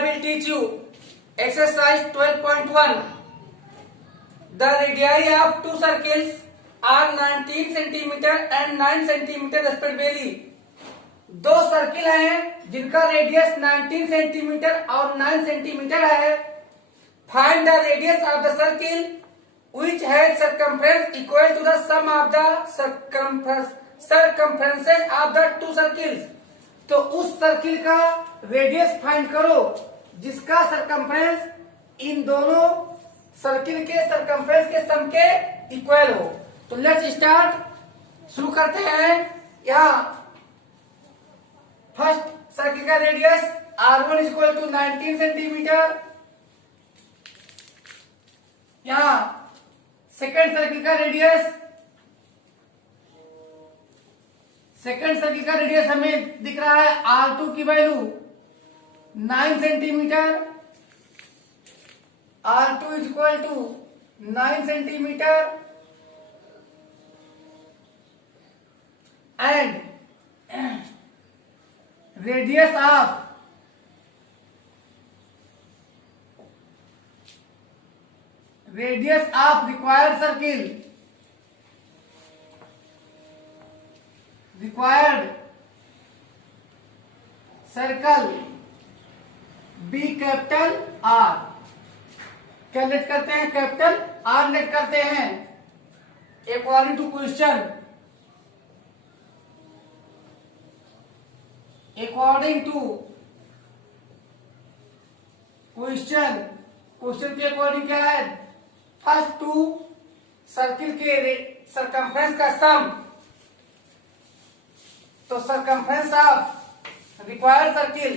I will teach you exercise 12.1. The radii of two circles are 19 centimeter and 9 centimeter respectively. दो circle हैं जिनका radius 19 centimetre और 9 centimetre है. Find the radius of the circle which has circumference equal to the sum of the circumferences of the two circles. तो उस circle का radius find करो जिसका सरकमफ्रेंस इन दोनों सर्किल के सरकमफ्रेंस के सम के इक्वल हो. तो लेट्स स्टार्ट. शुरू करते हैं. यहाँ फर्स्ट सर्किल का radius R1 is equal to 19 centimetre. यहाँ सेकेंड सर्किल का रेडियस हमें दिख रहा है R2 की value 9 centimetre. R2 is equal to 9 centimetre and radius of required circle be capital R. क्या लेट करते हैं? कैपिटल आर लेट करते हैं. अकॉर्डिंग टू क्वेश्चन के अकॉर्डिंग क्या है? फर्स्ट टू सर्किल के सरकमफ्रेंस का सम. तो circumference of required circle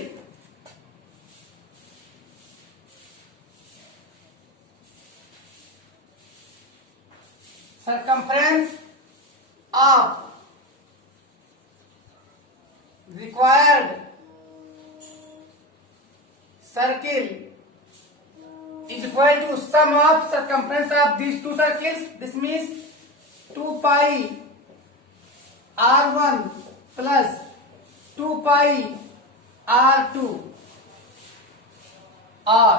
is equal to sum of circumference of these two circles. This means 2 pi R1 plus 2 pi R2 or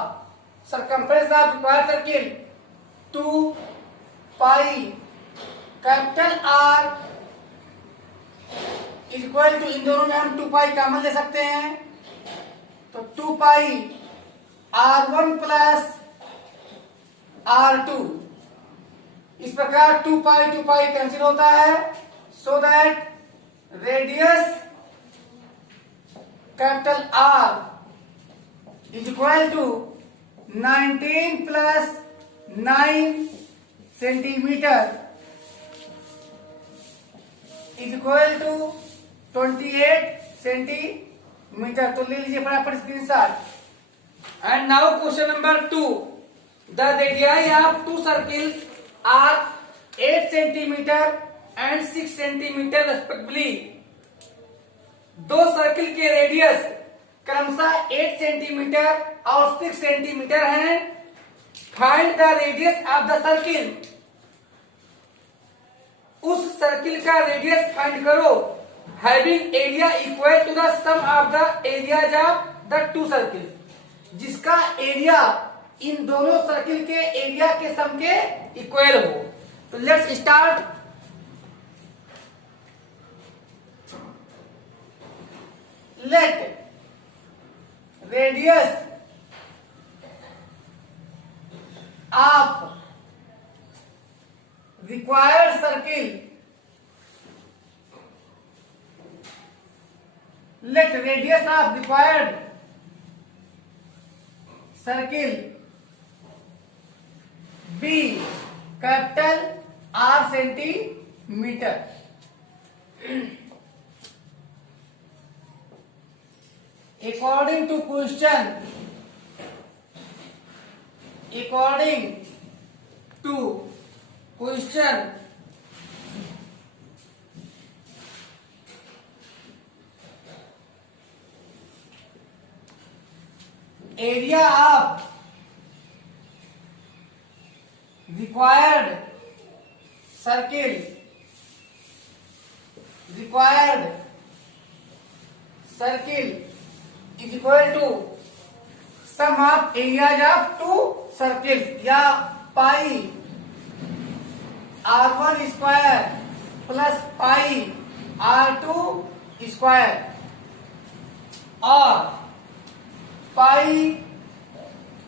circumference of required circle 2 pi capital R is equal to, इन दोनों में हम 2 पाई common ले सकते हैं. तो 2 पाई R1 plus R2. इस प्रकार 2 पाई कैंसिल होता है. So that radius capital R is equal to 19 plus 9 centimetre is equal to 28 centimetre. तो ले लीजिए फटाफट screenshot. And now question number 2. The radii of two circles are 8 centimetre and 6 centimetre respectively. दो circle के radius क्रमशः 8 centimetre और 6 centimetre हैं. Find the radius of the circle. उस सर्किल का रेडियस फाइंड करो having area equal to the sum of the areas of the two circle. जिसका area इन दोनों सर्किल के एरिया के सम के इक्वल हो. तो let's start. Late radius of required circle, let radius of required circle be capital R centimeter. According to question area of required circle is equal to sum of areas of two circles, या pi r1 square plus pi r2 square, और pi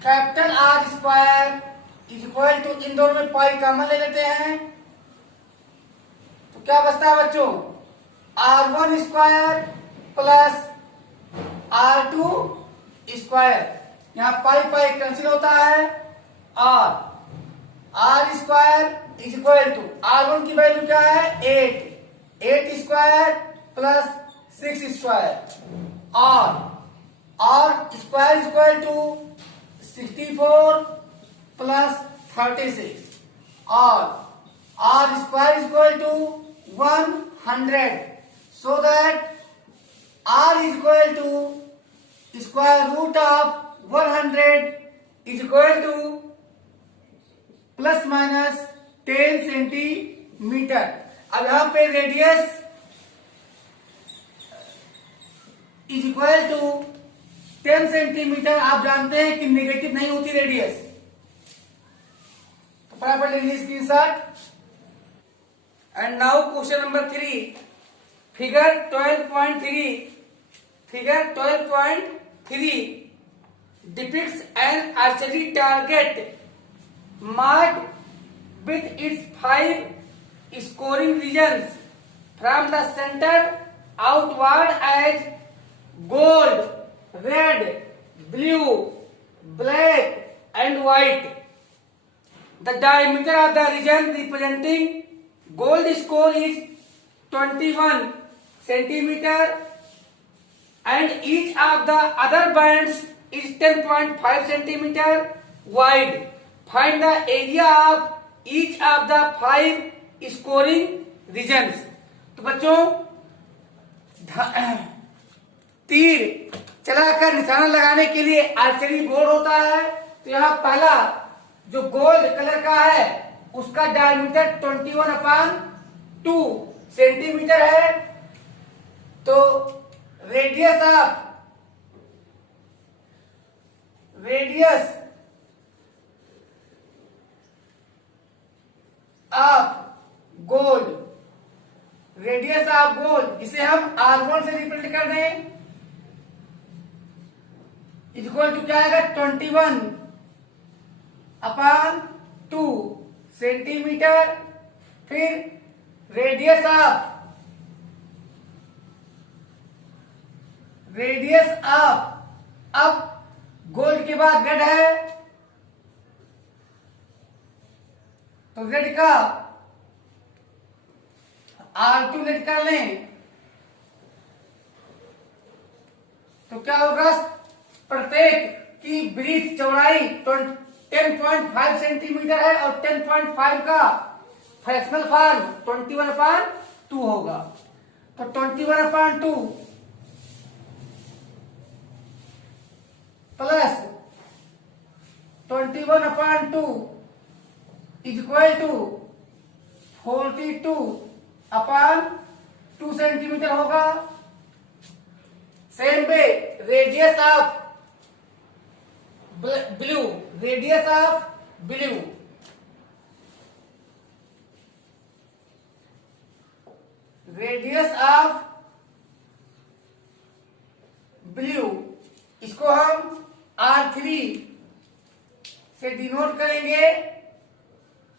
capital R square is equal to, इन दोनों में पाई common ले लेते हैं तो क्या बचता है बच्चों, r1 square plus r2 square, यहां पाई पाई कैंसिल होता है, और r square is equal to, r1 की वैल्यू क्या है 8 स्क्वायर प्लस 6 स्क्वायर, और r square is equal to 64 plus 36, और r square is equal to 100, so that r is equal to square root of 100 is equal to plus minus 10 centimetre. अब यहां पे radius is equal to 10 centimetre, आप जानते हैं कि negative नहीं होती रेडियस, तो फटाफट ले लीजिए screenshot. And now question number 3, figure 12.3, Figure 12.3 depicts an archery target marked with its 5 scoring regions from the center outward as gold, red, blue, black and white. The diameter of the region representing gold score is 21 centimeter and each of the other bands is 10.5 centimeter wide. Find the area of each of the 5 scoring regions. तो बच्चों तीर चलाकर निशाना लगाने के लिए archery board होता है, तो यहाँ पहला जो गोल्ड कलर का है उसका डायमीटर 21/2 सेंटीमीटर है, तो रेडियस ऑफ गोल्ड इसे हम R1 से रिप्रेजेंट कर दें, इक्वल टू क्या आएगा 21/2 सेंटीमीटर। फिर रेडियस ऑफ अब गोल्ड के बाद रेड है, तो रेड का R2 लेट कर लें तो क्या होगा, प्रत्येक की ब्रीथ चौड़ाई 10.5 सेंटीमीटर है और 10.5 का फ्रैक्शनल फॉर्म 21/2 होगा, तो 21/2 plus 21/2 is equal to 42/2 centimetre होगा। Same way radius of blue इसको हम R3 से डिनोट करेंगे।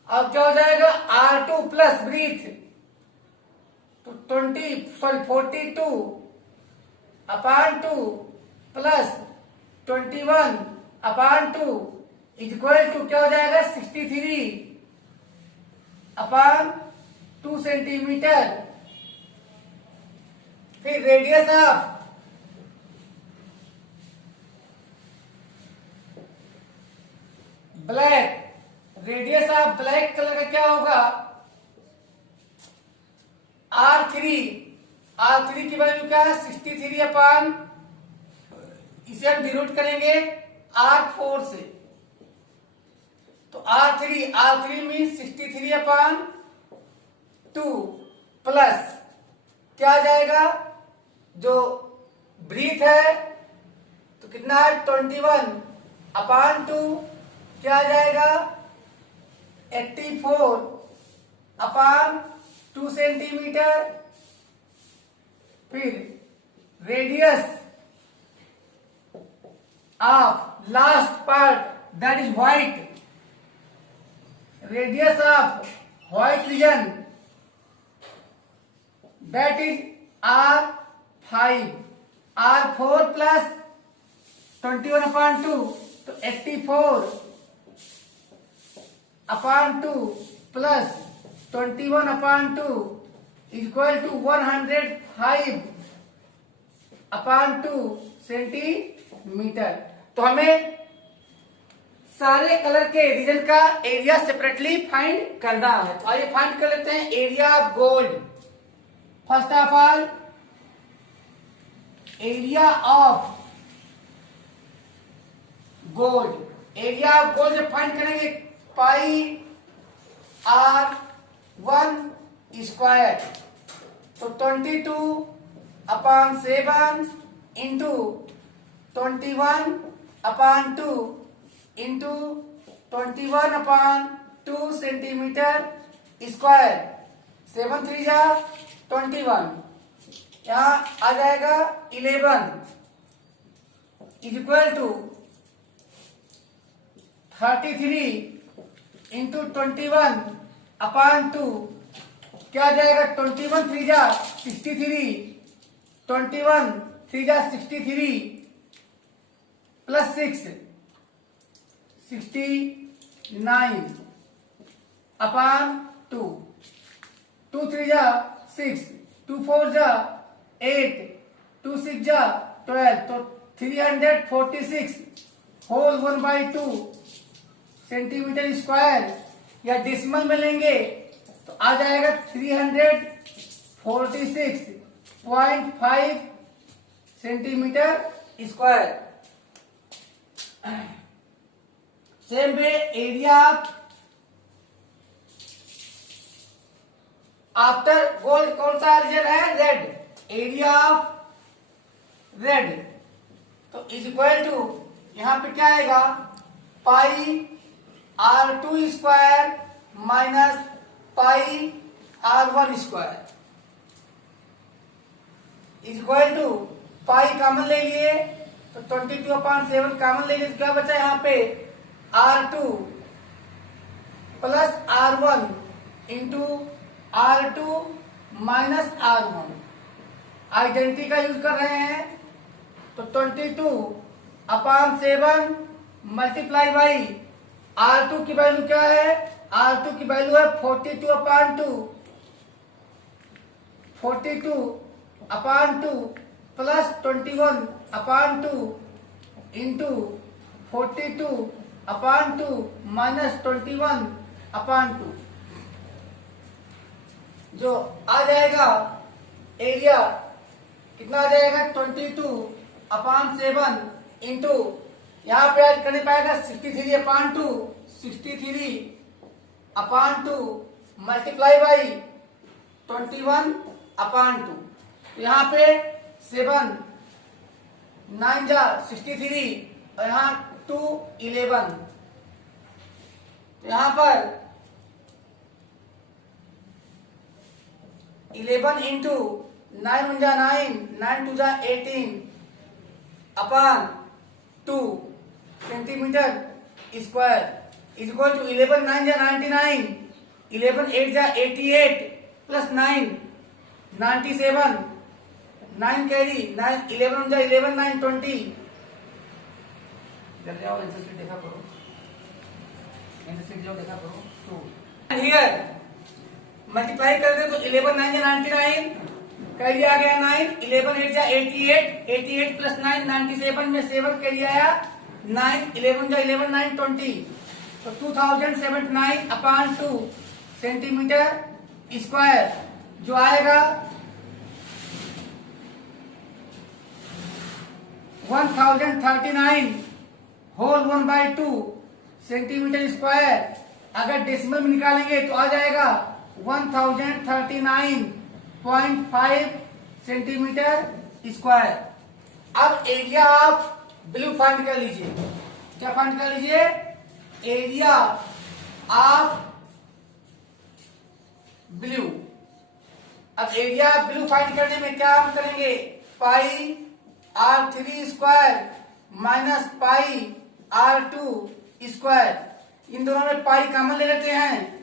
अब क्या हो जाएगा R2 प्लस ब्रीथ तो 42/2 प्लस 21/2 इक्वल टू क्या हो जाएगा 63/2 सेंटीमीटर। फिर रेडियस ऑफ ब्लैक कलर का क्या होगा R3 की वैल्यू क्या है 63 इसे हम डिनोट करेंगे R4 से, तो R3 मीन 63/2 प्लस क्या आ जाएगा जो ब्रीथ है तो कितना है 21 अपान 2 क्या आ जाएगा 84 अपान 2 सेंटीमीटर। फिर radius of last part that is white, radius of white region that is R5, R4 plus 21/2 तो 84 upon 2 plus 21/2 equal to 105 upon 2 centimetre. तो हमें सारे कलर के रीजन का एरिया सेपरेटली फाइंड करना है। तो आइए फाइंड कर लेते हैं area of gold. First of all area of gold, area of gold जब फाइंड करेंगे पाई R1 स्क्वायर तो 22/7 इंटू 21/2 इंटू 21/2 सेंटीमीटर स्क्वायर, 7 3 जा 21, यहां आ जाएगा 11 इज इक्वल टू 33 इंटू 21/2 क्या आ जाएगा 21 3 जा 63, 21 3 जा 63 प्लस 6 69/2, 2 3 जा 6, 2 4 जा 8, 2 6 जा 12 तो 346 होल 1/2 सेंटीमीटर स्क्वायर, या डेसिमल में लेंगे तो आ जाएगा 346.5 centimetre square. Same way area after gold कौन सा रीजन है रेड, एरिया ऑफ रेड तो इज इक्वल टू यहां पे क्या आएगा pi R2 square minus pi R1 square is equal to pi common ले लिए तो 22/7 कॉमन ले लिए तो क्या बचा यहाँ पे R2 plus R1 into R2 minus R1, identity का यूज कर रहे हैं तो 22/7 मल्टीप्लाई बाई R2 की वैल्यू क्या है, R2 की वैल्यू है 42/2, 42/2 प्लस 21/2 इंटू 42/2 माइनस 21/2 जो आ जाएगा एरिया कितना आ जाएगा 22/7 इंटू यहां पे ऐड करने पाएगा 63/2 मल्टीप्लाई बाई 21/2 तो यहाँ पे 7 9 जा 63 और यहाँ 2 11 तो यहाँ पर 11 इंटू 9 1 जा 9 9 2 जा 18/2 centimetre square is equal to 11 9 जा 99, 11 8 जा 88 प्लस 9 97, 9 कैरी 9 11 जा 11 9 20 जल्दी आओ आंसर शीट देखा करो, आंसर शीट जो देखा करो 2 हियर मल्टीप्लाई कर दे तो 11 9 जा 99 कैरी आ गया 9, 11 8 जा 88, 88 प्लस 9 97 में 7 कैरी आया 9, 11 जा 11 9 20 तो 2079/2 सेंटीमीटर स्क्वायर जो आएगा 1039 होल 1/2 सेंटीमीटर स्क्वायर। अगर डेसिमल में निकालेंगे तो आ जाएगा 1039.5 सेंटीमीटर स्क्वायर। अब एरिया ऑफ ब्लू फाइंड कर लीजिए। क्या फाइंड कर लीजिए, एरिया ऑफ ब्लू। अब एरिया ऑफ ब्लू फाइंड करने में क्या हम करेंगे, pi r3 square minus pi r2 square, इन दोनों में पाई कॉमन ले लेते हैं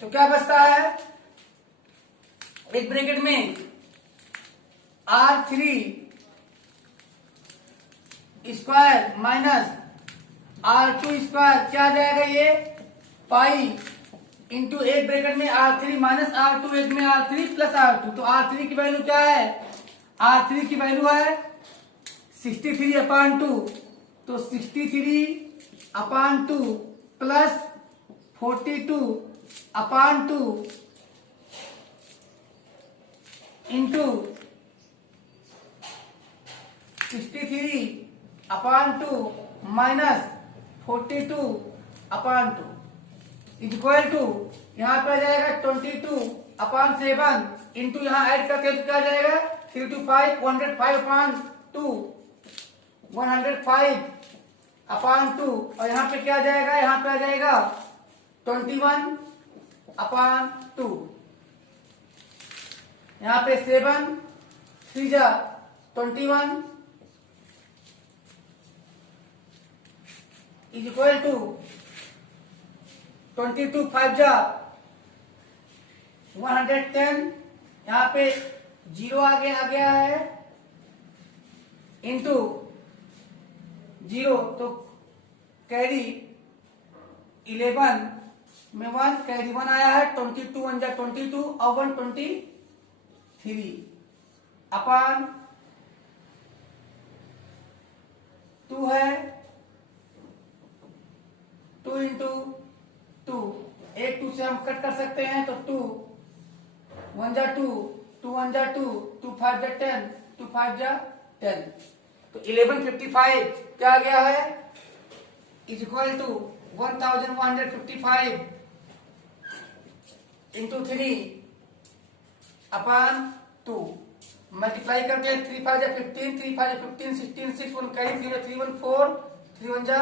तो क्या बचता है, एक ब्रैकेट में r3 square minus r2 square, क्या आ जाएगा ये, पाई इंटू एक ब्रैकेट में r3 माइनस r2, एक में r3 प्लस r2। तो r3 की वैल्यू क्या है, r3 की वैल्यू है 63/2, तो 63/2 plus 42/2 into 63/2 minus 42/2 equal to, यहाँ पे आ जाएगा 22/7 इंटू यहाँ ऐड करके तो क्या आ जाएगा 3 to 5 105/2 105/2 और यहाँ पे क्या आ जाएगा, यहाँ पे आ जाएगा 21/2, यहाँ पे 7 3 जा 21 इज इक्वल टू 22 5 जा 110, यहाँ पे 0 आ गया है इंटू 0, तो कैरी 11 में 1 कैरी 1 आया है, 22 1 जा 22 और 123 अपान 2 है, 2 इंटू 2, एक 2 से हम कट कर सकते हैं तो 2 1 जा 2 2 1 जा 2 2 5 जा 10 2 5 जा 10, तो 1155 क्या आ गया है, is equal to 1155 into 3 upon 2, multiply करके 3 5 जा 15 3 5 जा 15 16 6 1 कैरी 3 3 1 4 3 1 जा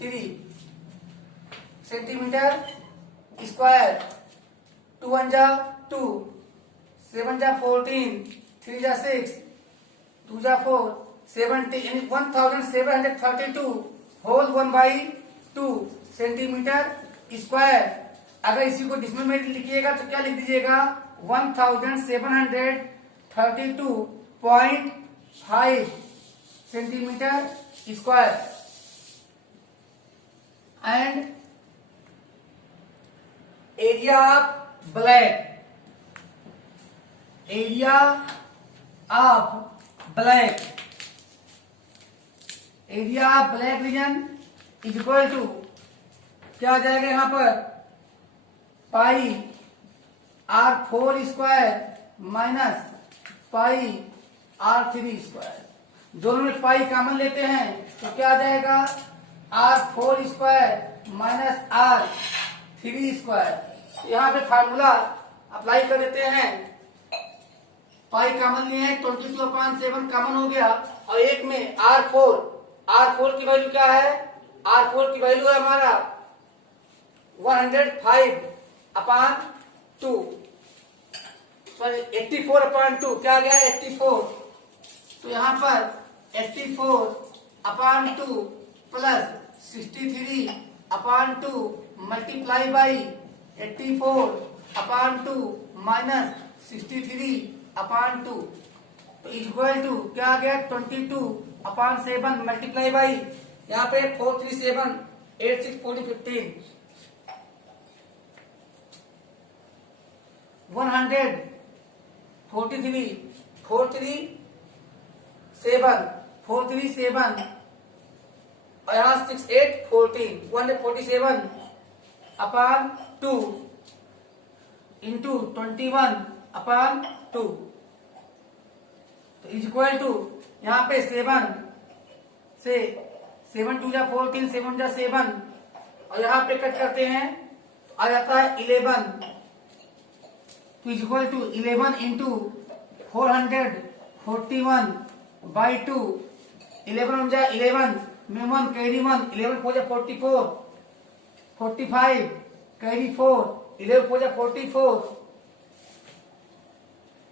3 सेंटीमीटर स्क्वायर, 2 1 जा 2 7 जा 14 3 जा 6 2 जा 4 70 यानी 1732 होल 1/2 सेंटीमीटर स्क्वायर। अगर इसी को डिसमिल में लिखिएगा तो क्या लिख दीजिएगा 1732.5 centimetre square. And area of black, area of black, area of black region is equal to क्या आ जाएगा यहां पर, pi r4 square minus pi r3 square, दोनों में पाई कॉमन लेते हैं तो क्या आ जाएगा r4 square minus r3 square. यहाँ पे फार्मूला अप्लाई कर देते हैं, पाई कॉमन लिए हैं 22/7 कॉमन हो गया और एक में r4 की वैल्यू क्या है, r4 की वैल्यू है हमारा 105/2 सॉरी 84/2, क्या आ गया 84, तो यहाँ पर 84/2 प्लस 63/2 मल्टीप्लाई बाई 84/2 माइनस 63/2 तो इक्वल टू क्या आ गया 22/7 मल्टीप्लाई बाई यहाँ पे 437 8 6 40 15 143 437 और यहाँ 6 8 14 147/2 इंटू 21/2 तो इज इक्वल टू यहाँ पे 7 से 7 2 जा 14 7 जा 7 और यहाँ पे कट करते हैं आ जाता है 11 तो इज इक्वल टू 11 इंटू 441/2 11 1 जा 11 में 1 कैरी 1, 11 4 जा 44, 45 कैरी 4, 11 4 जा 44,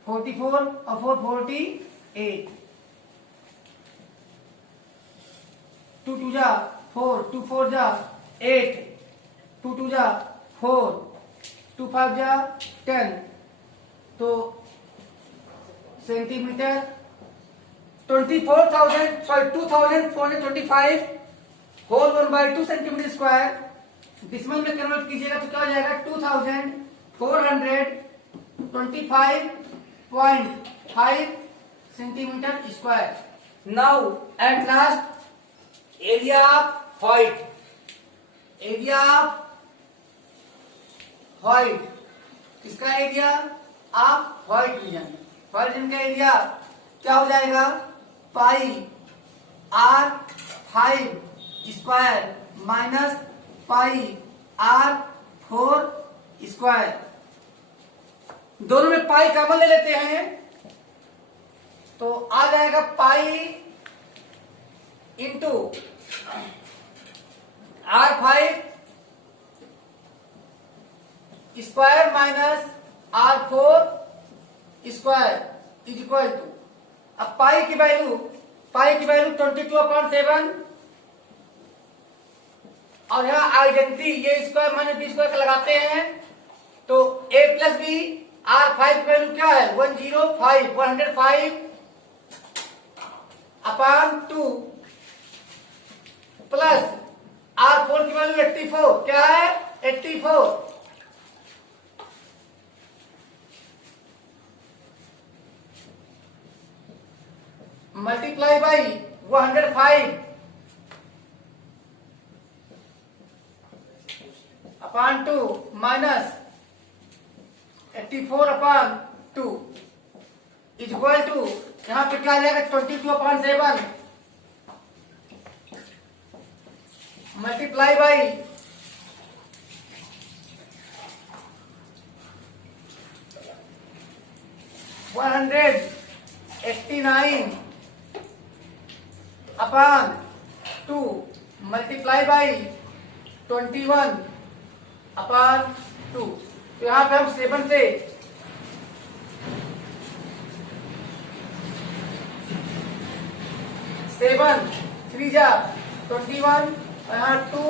44 और 4 48, 2 2 जा 4, 2 4 जा 8, 2 2 जा 4, 2 5 जा 10, तो centimetre 2425 whole 1/2 centimetre square. Decimal में कन्वर्ट कीजिएगा तो क्या हो जाएगा 2425.5 centimetre square. Now at last area of white, area of white, किसका area of white region, white region का एरिया क्या हो जाएगा pi R5 square minus pi R4 square. दोनों में पाई कॉमन ले लेते हैं तो आ जाएगा pi into R5 square minus R4 square is equal to, अब पाई की वैल्यू 22/7 और यहाँ आइडेंटिटी ये स्क्वायर माइनस बी स्क्वायर लगाते हैं तो a प्लस बी R5 की वैल्यू क्या है 105 अपॉन 2 प्लस R4 की वैल्यू 84, क्या है 84 multiply by 105 upon 2 minus 84 upon 2 is equal to, यहां पे क्या आ जाएगा 22/7 multiply by 189 upon 2 multiply by 21 upon 2। तो यहां पे हम 7 से 3 जा 21 और यहाँ 2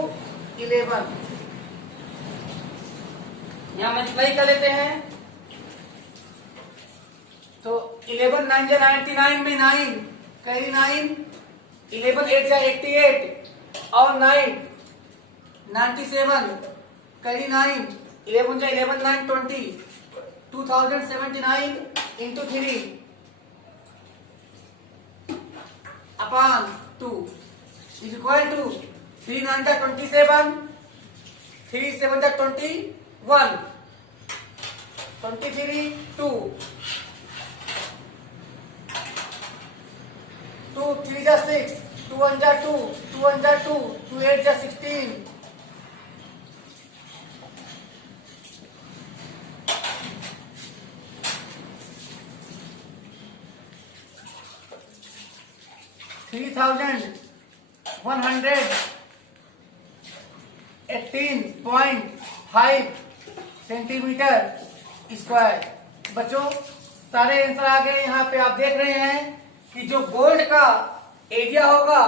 11, यहाँ मल्टीप्लाई कर लेते हैं तो 11 9 जा 99 में 9 कैरी 9, 11 8 जा 88 और 9 97 कैरी 9, 11 जा 11 9 20, 2079 into 3 upon 2 is equal to 3 9 जा 27, 3 7 जा 21, 23 2, 2 3 जा 6, 2 1 जा 2, 2 1 जा 2, 2 8 जा 16, 3118.5 सेंटीमीटर स्क्वायर। बच्चों सारे आंसर आ गए। यहाँ पे आप देख रहे हैं कि जो गोल्ड का एरिया होगा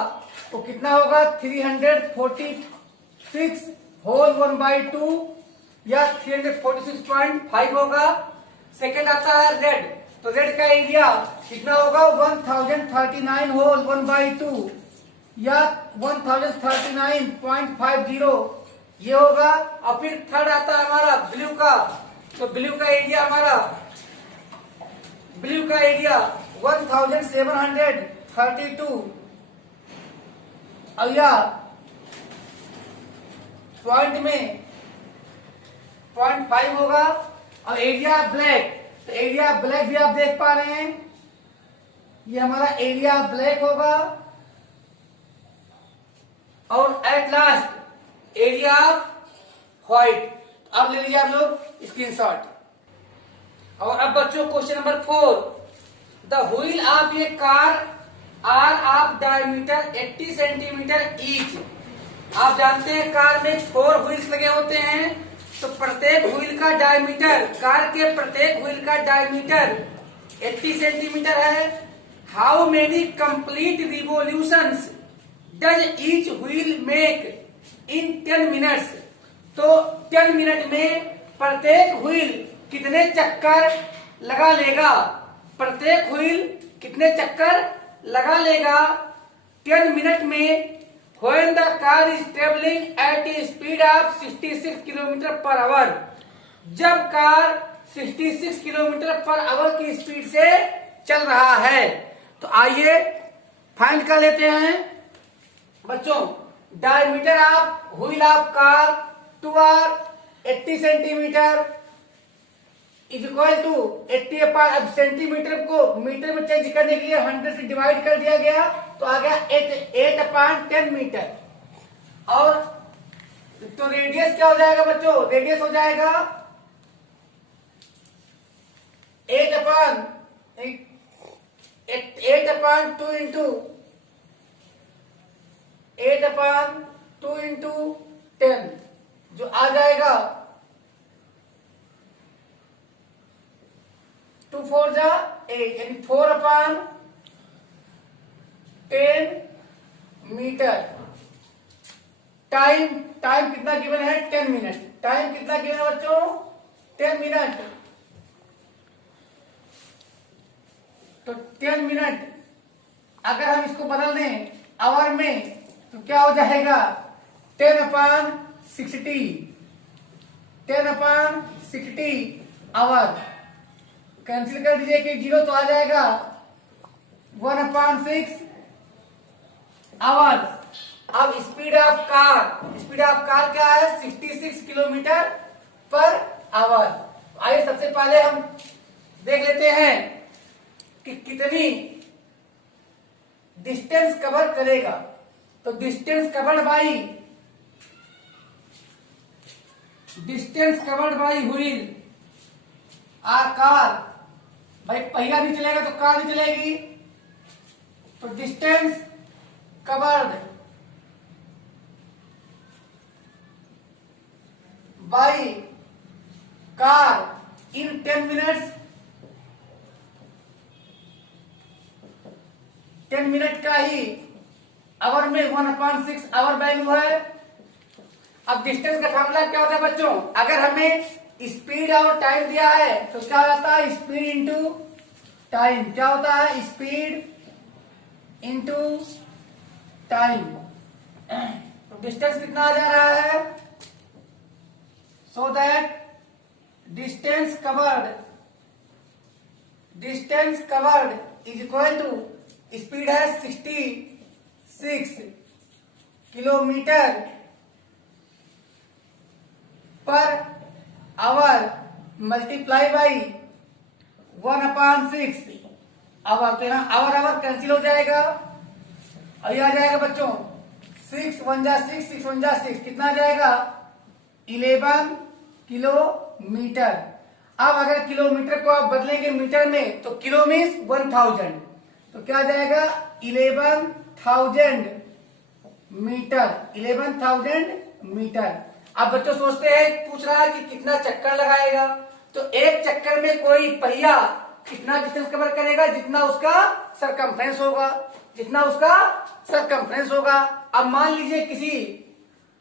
वो कितना होगा 346 होल 1/2 या 346.5 होगा। सेकंड आता है रेड, तो रेड का एरिया कितना होगा 1039 होल 1/2 या 1039.50 ये होगा। और फिर थर्ड आता है हमारा ब्लू का, तो ब्लू का एरिया 1732 और या पॉइंट में 0.5 होगा। और एरिया ब्लैक, तो एरिया ब्लैक भी आप देख पा रहे हैं, ये हमारा एरिया ब्लैक होगा। और at last area of white. अब ले लीजिए आप लोग स्क्रीनशॉट। और अब बच्चों question number 4, the wheel of a car are of diameter 80 centimetre each. आप जानते हैं कार में 4 व्हील्स लगे होते हैं, तो प्रत्येक व्हील का डायमीटर, कार के प्रत्येक व्हील का डायमीटर 80 सेंटीमीटर है। How many complete revolutions does each wheel make in 10 minutes. तो 10 मिनट में प्रत्येक व्हील कितने चक्कर लगा लेगा, प्रत्येक व्हील कितने चक्कर लगा लेगा 10 मिनट में। When the car is traveling at a speed of 66 kilometre per hour, जब कार 66 किलोमीटर पर आवर की स्पीड से चल रहा है। तो आइए फाइंड कर लेते हैं बच्चों। Diameter of wheel of car 2 R 80 centimetre is equal to 80 अब सेंटीमीटर को मीटर में चेंज करने के लिए 100 से डिवाइड कर दिया गया, तो आ गया 8/10 मीटर। और तो रेडियस क्या हो जाएगा बच्चों, रेडियस हो जाएगा 8/2 इंटू 10, जो आ जाएगा 2 4 जा 8, यानी 4/10 मीटर। टाइम कितना गिवन है, 10 मिनट। टाइम कितना गिवन है बच्चों, 10 मिनट। तो 10 मिनट अगर हम इसको बदल दें आवर में, तो क्या हो जाएगा 10/60 आवर। कैंसिल कर दीजिए कि 0, तो आ जाएगा 1/6 आवर। अब स्पीड ऑफ कार क्या है, 66 किलोमीटर पर आवर। आइए सबसे पहले हम देख लेते हैं कि कितनी डिस्टेंस कवर करेगा। तो distance covered by wheel car, भाई पहिया नहीं चलेगा तो कार नहीं चलेगी। तो distance covered by car in 10 minutes, 10 minute का ही आवर में 1/6 आवर वैल्यू है। अब डिस्टेंस का फॉर्मूला क्या होता है बच्चों, अगर हमें स्पीड और टाइम दिया है तो क्या होता है, स्पीड इंटू टाइम। क्या होता है, स्पीड इंटू टाइम। तो डिस्टेंस कितना आ जा रहा है, so that distance covered is equal to, speed है 66 kilometre per hour multiply by 1/6 our. तो यहाँ आवर कैंसिल हो जाएगा और ये आ जाएगा बच्चों 6 1 जा 6 6 1 जा 6, कितना आ जाएगा 11 किलोमीटर। अब अगर किलोमीटर को आप बदलेंगे मीटर में, तो किलो मीन्स 1000, तो क्या आ जाएगा 11,000 मीटर। 11,000 मीटर। अब बच्चों सोचते हैं, पूछ रहा है कि कितना चक्कर लगाएगा। तो एक चक्कर में कोई पहिया कितना डिस्टेंस कवर करेगा, जितना उसका सरकमफ्रेंस होगा। अब मान लीजिए किसी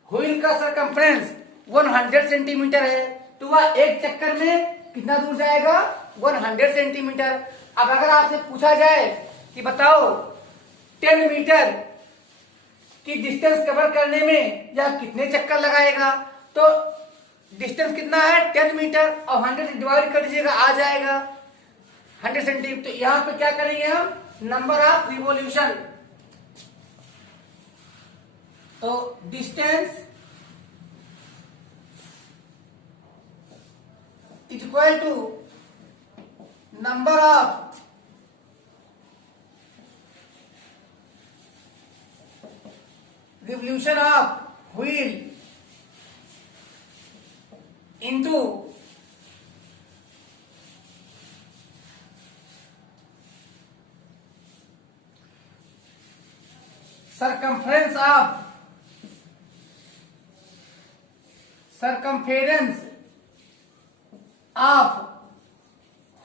व्हील का सरकमफ्रेंस 100 सेंटीमीटर है, तो वह एक चक्कर में कितना दूर जाएगा, 100 सेंटीमीटर। अब अगर आपसे पूछा जाए कि बताओ 10 मीटर की डिस्टेंस कवर करने में यह कितने चक्कर लगाएगा, तो डिस्टेंस कितना है 10 मीटर और 100 से डिवाइड कर दीजिएगा, आ जाएगा 100 सेंटीमीटर। तो यहां पे क्या करेंगे हम, नंबर ऑफ रिवॉल्यूशन। तो distance is equal to number of revolution of wheel into circumference of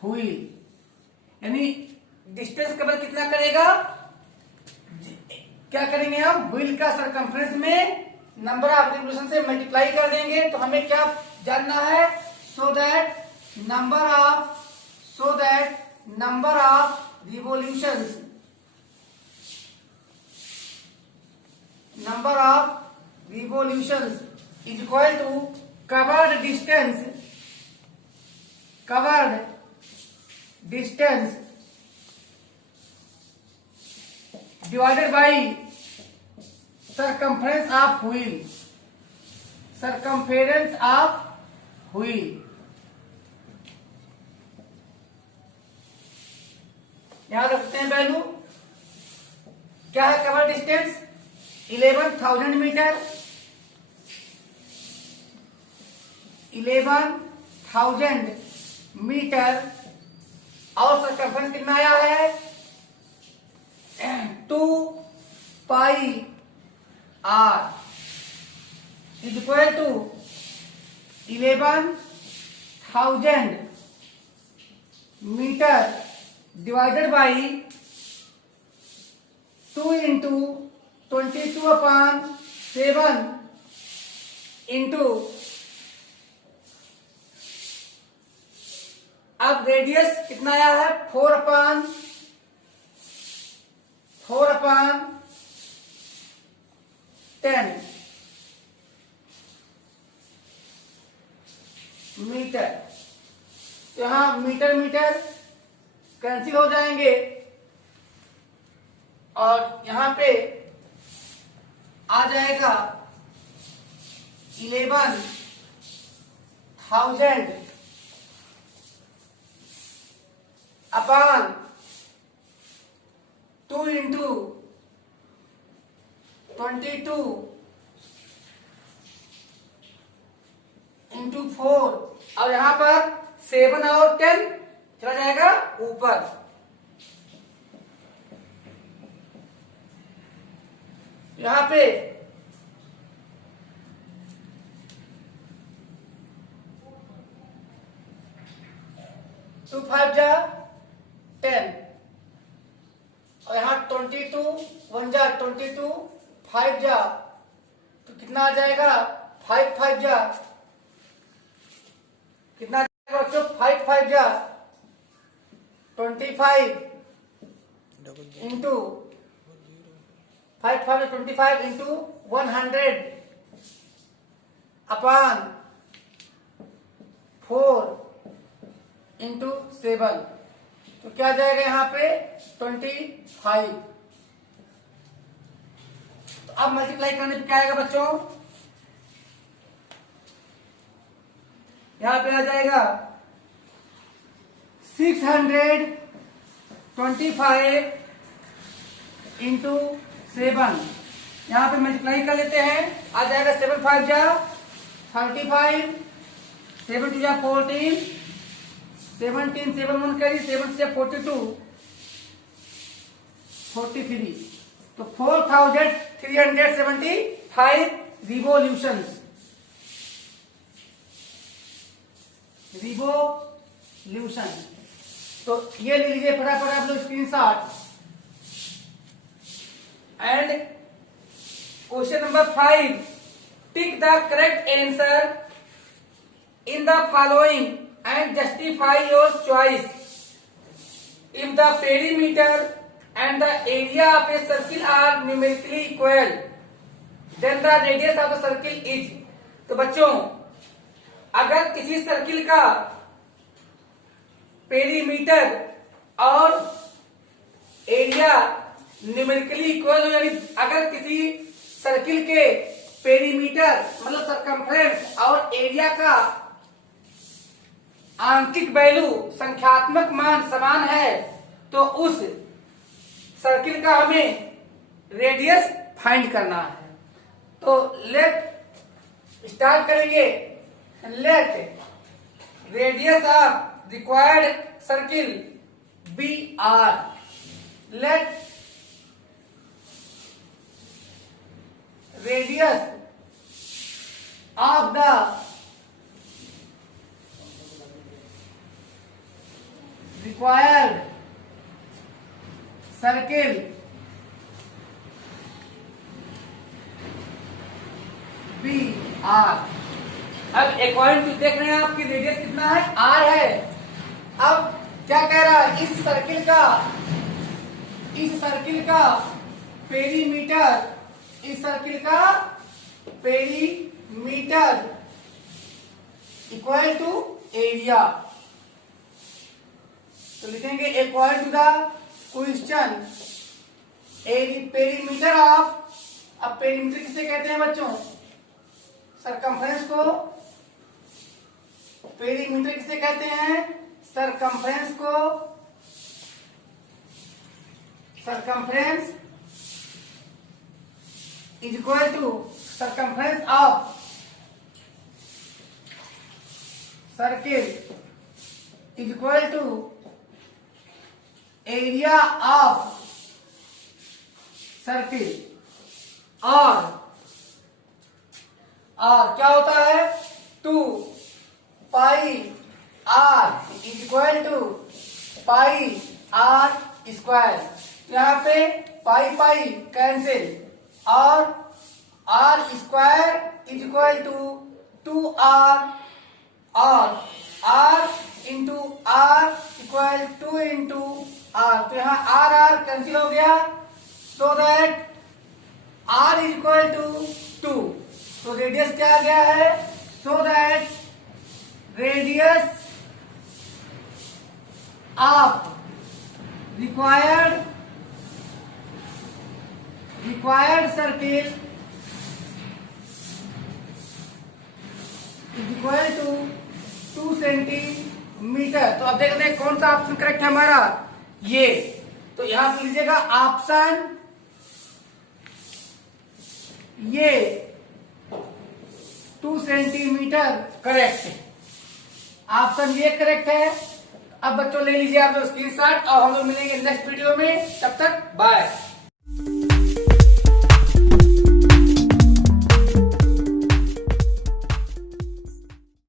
wheel, यानी डिस्टेंस कवर कितना करेगा, क्या करेंगे हम, व्हील का सरकमफ्रेंस में नंबर ऑफ रिवोल्यूशन से मल्टीप्लाई कर देंगे। तो हमें क्या जानना है, so that number of revolutions is equal to covered distance divided by circumference of wheel, यहां रखते हैं वैल्यू। क्या है कवर डिस्टेंस, 11,000 मीटर, 11,000 मीटर, और सरकमफ्रेंस कितना आया है, 2 pi r is equal to 11,000 metre divided by 2 into 22/7 into, अब रेडियस कितना आया है, 4/10 मीटर। यहां मीटर मीटर कैंसिल हो जाएंगे और यहां पे आ जाएगा 11,000 अपॉन 2 इंटू 22 इंटू 4, और यहां पर 7 और 10 चला जाएगा ऊपर। यहां पे 2 5 जा 10, और यहां 22 1 जा 22, 5 जा तो कितना आ जाएगा, 5 5 जा कितना आ जाएगा बच्चों, 5 5 जा 25 इंटू 5 5 25 इंटू 100 अपॉन 4 इंटू 7, तो क्या आ जाएगा यहाँ पे 25। तो अब मल्टीप्लाई करने पे क्या आएगा बच्चों, यहां पे आ जाएगा 625 इंटू 7, यहां पे मल्टीप्लाई कर लेते हैं, आ जाएगा 7 5 जा 35, 7 2 जा 14, 17 7 1 करी, 7 से 42 43, तो 4,375 रिवोल्यूशंस तो ये ले लीजिए फटाफट आप लोग screenshot. And question number 5, tick the correct answer in the following and justify your choice. If the perimeter and the area of a circle are numerically equal, then the radius of the circle is। तो बच्चों अगर किसी circle का perimeter और area numerically equal हो, यानी अगर किसी सर्किल के पेरीमीटर मतलब सरकमफ्रेंस और एरिया का आंकिक वैल्यू संख्यात्मक मान समान है, तो उस सर्किल का हमें रेडियस फाइंड करना है। तो लेट स्टार्ट करेंगे, let radius of required circle be R, let radius of the required circle be R. अब अकॉर्डिंग टू देख रहे हैं आपकी रेडियस कितना है, आर है। अब क्या कह रहा है, इस सर्किल का पेरीमीटर, इस सर्किल का पेरीमीटर इक्वल टू एरिया। तो लिखेंगे equal to the question perimeter of. अब पेरीमीटर किसे कहते हैं बच्चों, सरकमफ्रेंस को। पेरीमीटर किसे कहते हैं, सरकमफ्रेंस को। Circumference is equal to circumference of circle is equal to area of circle. और क्या होता है, 2 pi R is equal to pi R square. यहाँ पे पाई पाई कैंसिल और R square is equal to 2r और r into R equal 2 into R. तो यहाँ आर आर कैंसिल हो गया, so that r is equal to 2। तो radius क्या आ गया है, so that radius of required circle is equal to 2 centimetre. तो अब देखते हैं कौन सा ऑप्शन करेक्ट है हमारा, ये। तो यहां पे लीजिएगा ऑप्शन ये 2 सेंटीमीटर करेक्ट है, ऑप्शन ये करेक्ट है। अब बच्चों ले लीजिए आप लोग स्क्रीनशॉट और हम लोग मिलेंगे नेक्स्ट वीडियो में, तब तक बाय।